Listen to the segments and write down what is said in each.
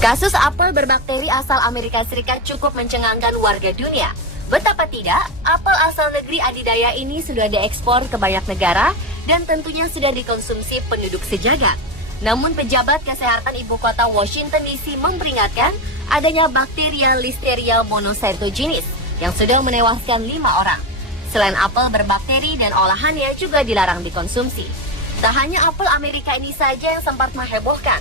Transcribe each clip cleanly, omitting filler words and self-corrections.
Kasus apel berbakteri asal Amerika Serikat cukup mencengangkan warga dunia. Betapa tidak, apel asal negeri adidaya ini sudah diekspor ke banyak negara dan tentunya sudah dikonsumsi penduduk sejagat. Namun pejabat kesehatan ibu kota Washington DC memperingatkan adanya bakteria Listeria monocytogenes yang sudah menewaskan 5 orang. Selain apel berbakteri dan olahannya juga dilarang dikonsumsi. Tak hanya apel Amerika ini saja yang sempat menghebohkan.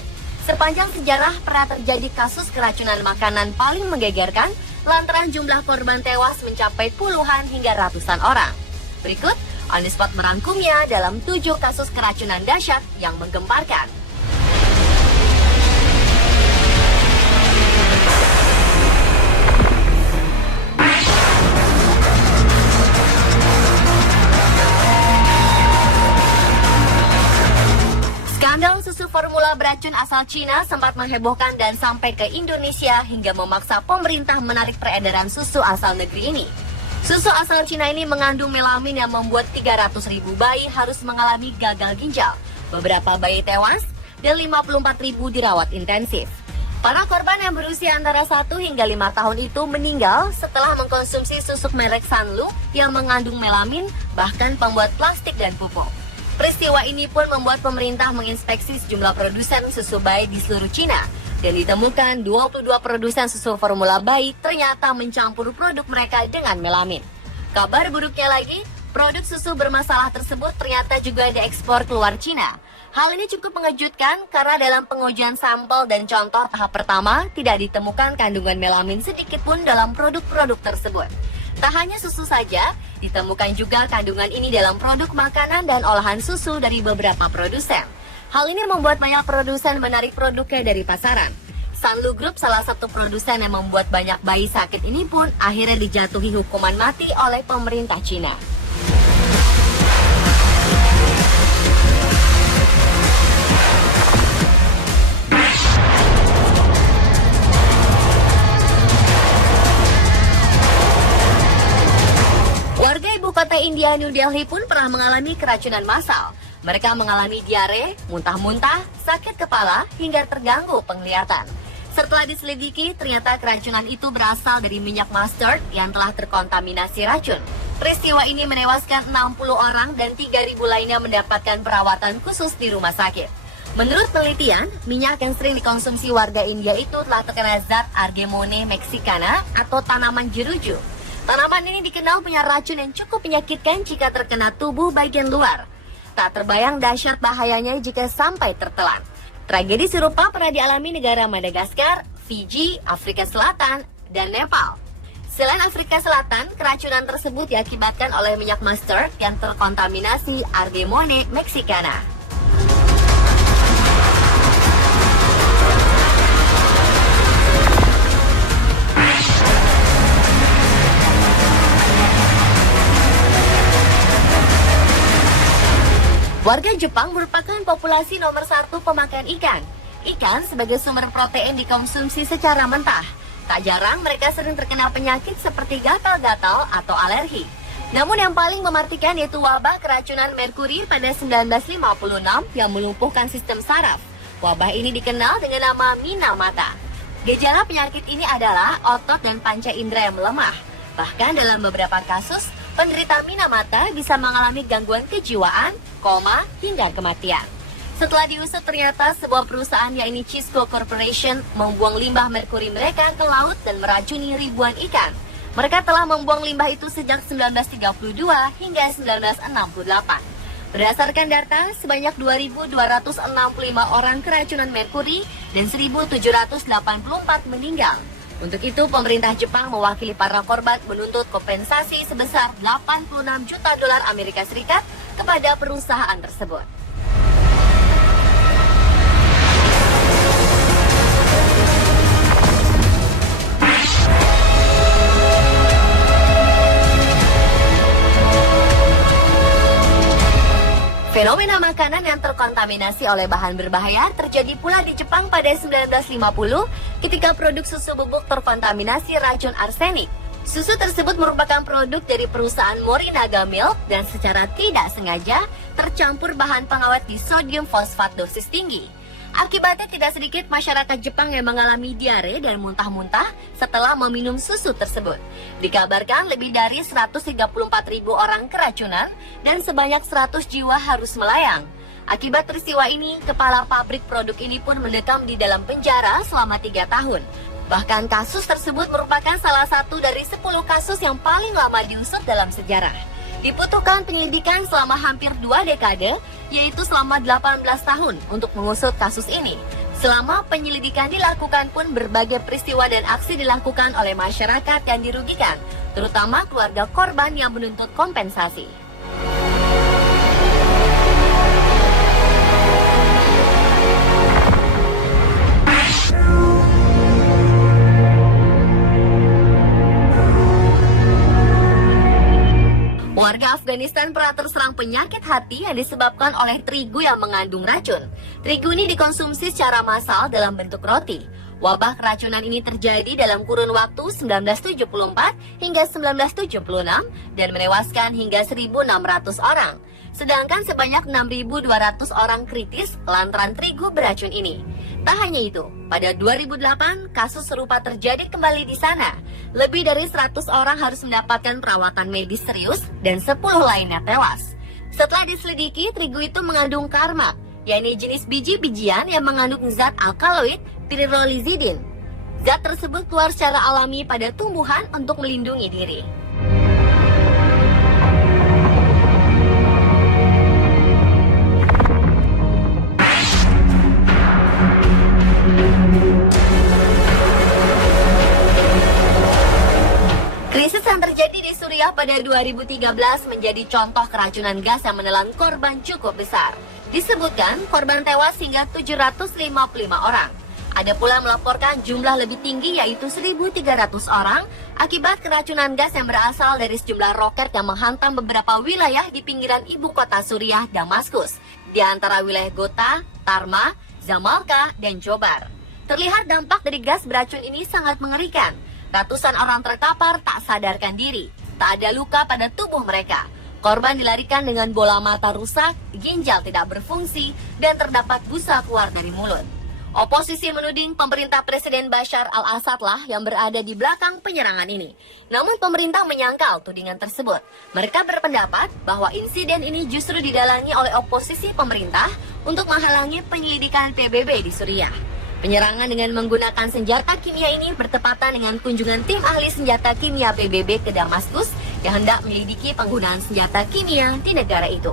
Sepanjang sejarah pernah terjadi kasus keracunan makanan paling menggegerkan lantaran jumlah korban tewas mencapai puluhan hingga ratusan orang. Berikut On The Spot merangkumnya dalam 7 kasus keracunan dahsyat yang menggemparkan. Skandal susu formula beracun asal Cina sempat menghebohkan dan sampai ke Indonesia hingga memaksa pemerintah menarik peredaran susu asal negeri ini. Susu asal Cina ini mengandung melamin yang membuat 300.000 bayi harus mengalami gagal ginjal, beberapa bayi tewas, dan 54.000 dirawat intensif. Para korban yang berusia antara 1 hingga 5 tahun itu meninggal setelah mengkonsumsi susu merek Sanlu yang mengandung melamin, bahkan pembuat plastik dan pupuk. Peristiwa ini pun membuat pemerintah menginspeksi sejumlah produsen susu bayi di seluruh Cina dan ditemukan 22 produsen susu formula bayi ternyata mencampur produk mereka dengan melamin. Kabar buruknya lagi, produk susu bermasalah tersebut ternyata juga diekspor keluar Cina. Hal ini cukup mengejutkan karena dalam pengujian sampel dan contoh tahap pertama tidak ditemukan kandungan melamin sedikit pun dalam produk-produk tersebut. Tak hanya susu saja, ditemukan juga kandungan ini dalam produk makanan dan olahan susu dari beberapa produsen. Hal ini membuat banyak produsen menarik produknya dari pasaran. Sanlu Group, salah satu produsen yang membuat banyak bayi sakit ini pun akhirnya dijatuhi hukuman mati oleh pemerintah Cina. Warga ibu kota India, New Delhi pun pernah mengalami keracunan massal. Mereka mengalami diare, muntah-muntah, sakit kepala, hingga terganggu penglihatan. Setelah diselidiki, ternyata keracunan itu berasal dari minyak mustard yang telah terkontaminasi racun. Peristiwa ini menewaskan 60 orang dan 3.000 lainnya mendapatkan perawatan khusus di rumah sakit. Menurut penelitian, minyak yang sering dikonsumsi warga India itu telah terkena zat Argemone mexicana atau tanaman jeruju. Tanaman ini dikenal punya racun yang cukup menyakitkan jika terkena tubuh bagian luar. Tak terbayang dahsyat bahayanya jika sampai tertelan. Tragedi serupa pernah dialami negara Madagaskar, Fiji, Afrika Selatan, dan Nepal. Selain Afrika Selatan, keracunan tersebut diakibatkan oleh minyak mustard yang terkontaminasi Argemone mexicana. Warga Jepang merupakan populasi nomor 1 pemakan ikan. Ikan sebagai sumber protein dikonsumsi secara mentah. Tak jarang mereka sering terkena penyakit seperti gatal-gatal atau alergi. Namun yang paling mematikan yaitu wabah keracunan merkuri pada 1956 yang melumpuhkan sistem saraf. Wabah ini dikenal dengan nama Minamata. Gejala penyakit ini adalah otot dan panca indera yang melemah. Bahkan dalam beberapa kasus, penderita Minamata bisa mengalami gangguan kejiwaan, koma, hingga kematian. Setelah diusut ternyata sebuah perusahaan yaitu Chisco Corporation membuang limbah merkuri mereka ke laut dan meracuni ribuan ikan. Mereka telah membuang limbah itu sejak 1932 hingga 1968. Berdasarkan data, sebanyak 2.265 orang keracunan merkuri dan 1.784 meninggal. Untuk itu, pemerintah Jepang mewakili para korban menuntut kompensasi sebesar 86 juta dolar Amerika Serikat kepada perusahaan tersebut. Fenomena makanan yang terkontaminasi oleh bahan berbahaya terjadi pula di Jepang pada 1950 ketika produk susu bubuk terkontaminasi racun arsenik. Susu tersebut merupakan produk dari perusahaan Morinaga Milk dan secara tidak sengaja tercampur bahan pengawet disodium fosfat dosis tinggi. Akibatnya tidak sedikit masyarakat Jepang yang mengalami diare dan muntah-muntah setelah meminum susu tersebut. Dikabarkan lebih dari 134.000 orang keracunan dan sebanyak 100 jiwa harus melayang. Akibat peristiwa ini, kepala pabrik produk ini pun mendekam di dalam penjara selama 3 tahun. Bahkan kasus tersebut merupakan salah satu dari 10 kasus yang paling lama diusut dalam sejarah. Dibutuhkan penyelidikan selama hampir 2 dekade, yaitu selama 18 tahun untuk mengusut kasus ini. Selama penyelidikan dilakukan pun berbagai peristiwa dan aksi dilakukan oleh masyarakat yang dirugikan, terutama keluarga korban yang menuntut kompensasi. Warga Afghanistan pernah terserang penyakit hati yang disebabkan oleh terigu yang mengandung racun. Terigu ini dikonsumsi secara massal dalam bentuk roti. Wabah keracunan ini terjadi dalam kurun waktu 1974 hingga 1976 dan menewaskan hingga 1.600 orang. Sedangkan sebanyak 6.200 orang kritis lantaran terigu beracun ini. Tak hanya itu, pada 2008 kasus serupa terjadi kembali di sana. Lebih dari 100 orang harus mendapatkan perawatan medis serius dan 10 lainnya tewas. Setelah diselidiki, terigu itu mengandung karma, yakni jenis biji-bijian yang mengandung zat alkaloid pyrrolizidin. Zat tersebut keluar secara alami pada tumbuhan untuk melindungi diri. Krisis yang terjadi di Suriah pada 2013 menjadi contoh keracunan gas yang menelan korban cukup besar. Disebutkan korban tewas hingga 755 orang. Ada pula melaporkan jumlah lebih tinggi yaitu 1.300 orang akibat keracunan gas yang berasal dari sejumlah roket yang menghantam beberapa wilayah di pinggiran ibu kota Suriah, Damaskus, di antara wilayah Ghouta, Tarma, Zamalka, dan Jobar. Terlihat dampak dari gas beracun ini sangat mengerikan. Ratusan orang terkapar tak sadarkan diri, tak ada luka pada tubuh mereka. Korban dilarikan dengan bola mata rusak, ginjal tidak berfungsi, dan terdapat busa keluar dari mulut. Oposisi menuding pemerintah Presiden Bashar al-Assad lah yang berada di belakang penyerangan ini. Namun pemerintah menyangkal tudingan tersebut. Mereka berpendapat bahwa insiden ini justru didalangi oleh oposisi pemerintah untuk menghalangi penyelidikan PBB di Suriah. Penyerangan dengan menggunakan senjata kimia ini bertepatan dengan kunjungan tim ahli senjata kimia PBB ke Damaskus yang hendak menyelidiki penggunaan senjata kimia di negara itu.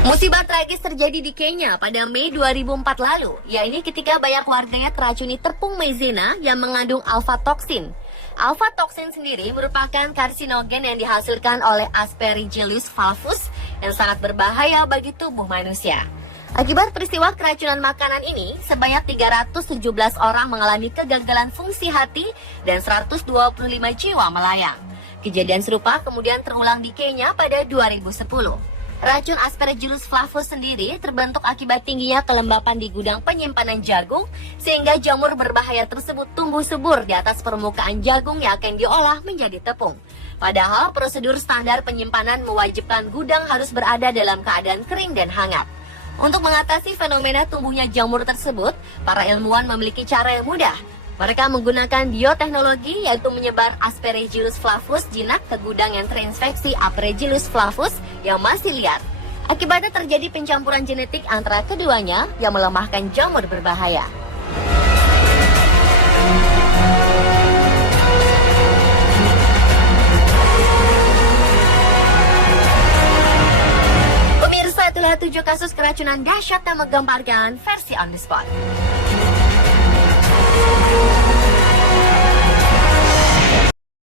Musibah tragis terjadi di Kenya pada Mei 2004 lalu, yaitu ketika banyak warganya teracuni tepung maizena yang mengandung alpha-toksin. Alpha-toksin sendiri merupakan karsinogen yang dihasilkan oleh Aspergillus flavus yang sangat berbahaya bagi tubuh manusia. Akibat peristiwa keracunan makanan ini, sebanyak 317 orang mengalami kegagalan fungsi hati dan 125 jiwa melayang. Kejadian serupa kemudian terulang di Kenya pada 2010. Racun Aspergillus flavus sendiri terbentuk akibat tingginya kelembapan di gudang penyimpanan jagung, sehingga jamur berbahaya tersebut tumbuh subur di atas permukaan jagung yang akan diolah menjadi tepung. Padahal prosedur standar penyimpanan mewajibkan gudang harus berada dalam keadaan kering dan hangat. Untuk mengatasi fenomena tumbuhnya jamur tersebut, para ilmuwan memiliki cara yang mudah. Mereka menggunakan bioteknologi, yaitu menyebar Aspergillus flavus jinak ke gudang yang terinfeksi Aspergillus flavus yang masih liar. Akibatnya terjadi pencampuran genetik antara keduanya yang melemahkan jamur berbahaya. Pemirsa, itulah 7 kasus keracunan dahsyat yang menggemparkan versi on the spot.